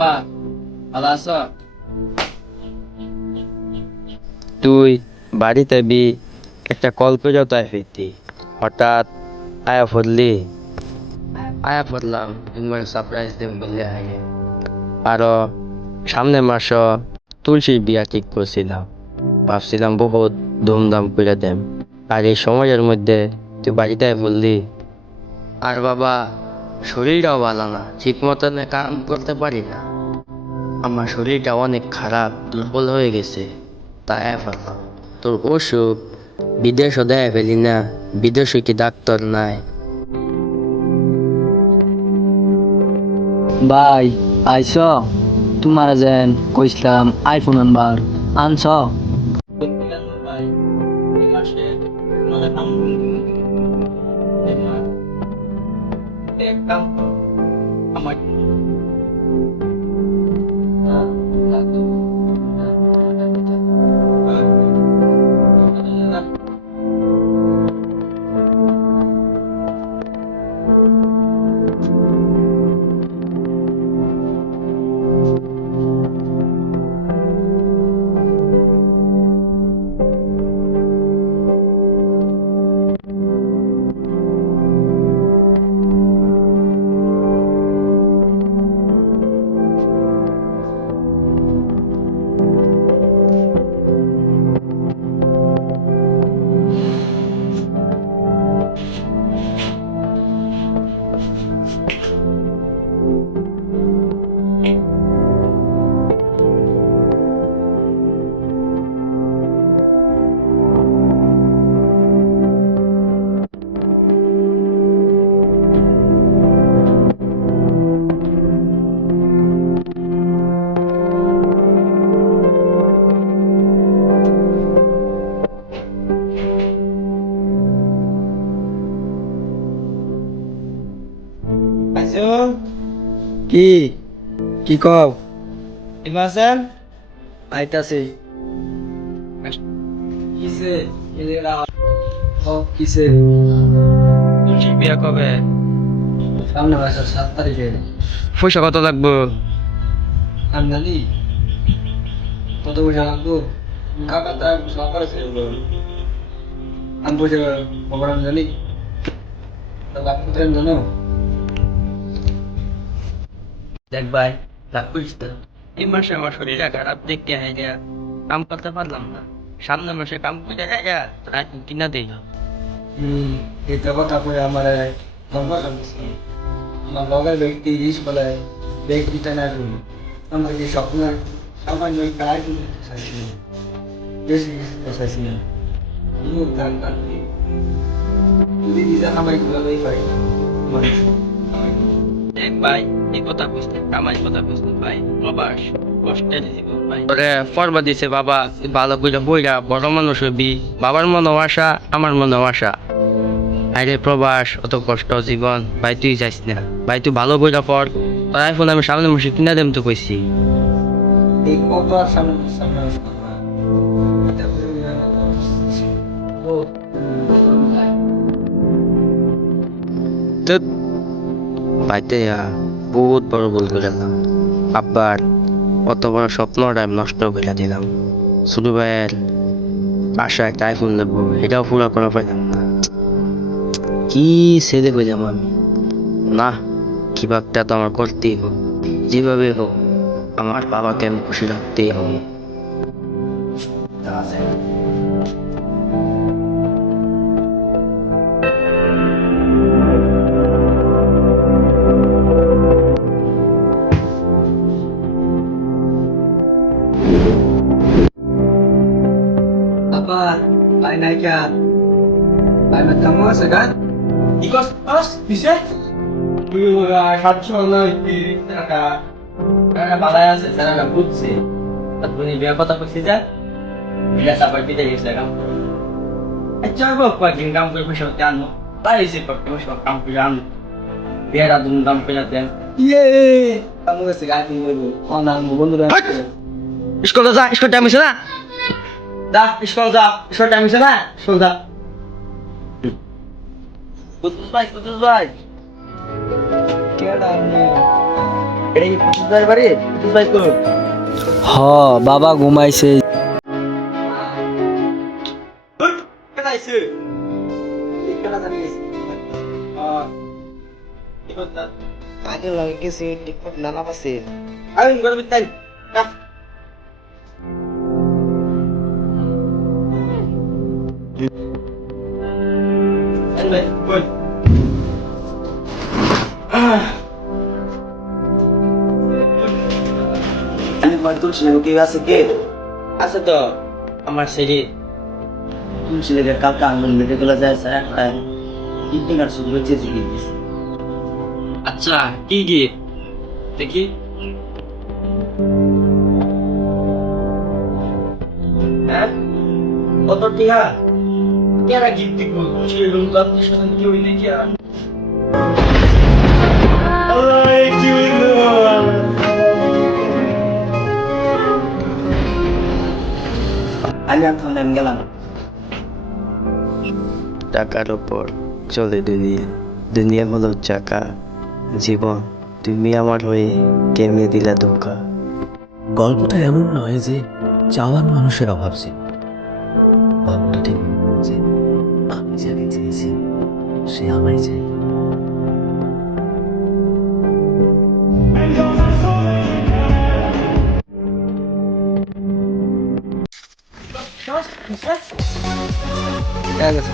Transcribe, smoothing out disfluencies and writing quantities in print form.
আব্বা ভালো আছো? তুই বাড়িতে একটা কল করে তাই ফিরতি হঠাৎ আয়া পড়লি। আয়া পড়লাম তোমার সারপ্রাইজ দেব বলে আগে আরো সামনের মাসও তুলসীর বিয়া ঠিক করছিলাম, ভাবছিলাম বহুত ধুমধাম করে দেম। আর এই সময়ের মধ্যে তুই বাড়িতে বললি। আর বাবা, শরীরটাও ভালো না, ঠিক মতন কাম করতে পারি না। আমার শরীরটা অনেক খারাপ, দুর্বল হয়ে গেছে। তাই ভাবলাম তোর অসুখ বিদেশও দেয় ফেলি না, বিদেশে কি ডাক্তার নাই? ভাই আইস, তোমার যেন কইসলাম আইফোন আনবার আনছ? ভাই এই মাসে মানে কাম এক কাম করো। আমার আইছো কি কি কও? ইমাসেন আইতাছি। কিসে কিসে? তুলসীর বিয়া কবে? সামনে মাসের 7 তারিখে। পয়সা কত লাগবো? আমদানি কত পয়সা লাগবো? কাকা তার সরকার ছিল, আমি পয়সা খবর আমি জানি, তো বাকি তুমি জানো? দেখ ভাই, রাগ করিস তো। এই মাসে আমার শরীরটা খারাপ দেখতে হয়ে গেল, কাম করতে পারলাম না। সামনের মাসে কাম করে তোরা কিনা দেই। এটা কথা কই আমার নম্বর দিছি, আমার লগের ব্যক্তি জিনিস বলে ব্যক্তিটা না শুনি, আমার যে স্বপ্ন সামান্য কাজ চাইছি, বেশি চাইছি না। গান গাচ্ছি যদি দিদা আমায় ভালোই পাই মানুষ। দেখ ভাই, এই কথা বুঝতে কামাই কথা বুঝতে ভাই, প্রবাস কষ্টের জীবন ভাই। তোরে পর্বা দিছে বাবা, তুই ভালো করে বইরা বড় মানুষ হবি। বাবার মনেও আশা, আমার মনেও আশা। আরে প্রবাস অত কষ্ট জীবন ভাই, তুই যাইস না ভাই, তুই ভালো বইরা পড়। তোর আইফোন আমি সামনে মাসে কিনা দেম তো কইছি। এই কত আর সামনে সামনে কথা এটা ও তো ভাইতে বহুত বড় ভুল করলাম। আব্বার অত বড় স্বপ্নটা আমি নষ্ট করে দিলাম। শুধু ভাইয়ের আশা একটা আইফোন নেবো, এটাও পুরো করা পাইলাম না। কি ছেড়ে পেলাম আমি? না, কিভাবটা তো আমার করতেই হোক, যেভাবে হোক আমার বাবাকে আমি খুশি রাখতেই হবে। apa lain naiknya lain macam apa kan ikos bisa সাতশো টাকা বাড়াই আছে যারা না বুঝছে তুমি বিয়ের কথা বলছি যা বিয়ে সাবার দিতে গেছিলে কাম আচ্ছা বাবা কয়েকদিন কাম করে পয়সা আনো, তাই সে পয়সা কাম করে আনো, বিয়েটা ধুমধাম করে দেন। iye kamu kasih ganti dulu orang bundar স্কুলে যা, স্কুল টাইম হয়েছে না? যা স্কুল যা, স্কুল টাইম হয়েছে না, স্কুল যা। কুতুস ভাই kira এটা কি পুতুলদার বাড়ি? পুতুলদার তো হ বাবা ঘুমাইছে। কোথায় আইছে? কেন জানিস? কি করতা? আগে লাগে গেছে টিকটক নানা পাশে আমি গরম তাই না এই কই আমি তুলছি না কি আছে কে আছে তো আমার সেরি তুলছি লেগে কালকে আঙুল মেডিকেলে যায় স্যার একটা কিডনি কার্ড শুরু হয়েছে জিগি আচ্ছা কি গিফট দেখি হ্যাঁ কত টিহা কেরা গিফট দিব সেরকম তো আপনি শুনেন কেউ দেখি আর আমি আর থামলে আমি গেলাম টাকার ওপর চলে দুনিয়া দুনিয়া হলো চাকা জীবন তুমি আমার হয়ে কেমনে দিলা ধোকা গল্পটা এমন নয় যে চাওয়ার মানুষের অভাব ছিল, গল্পটা ঠিক যে আমি যাকে চেয়েছি সে আমায় চাই। ঠিক আছে।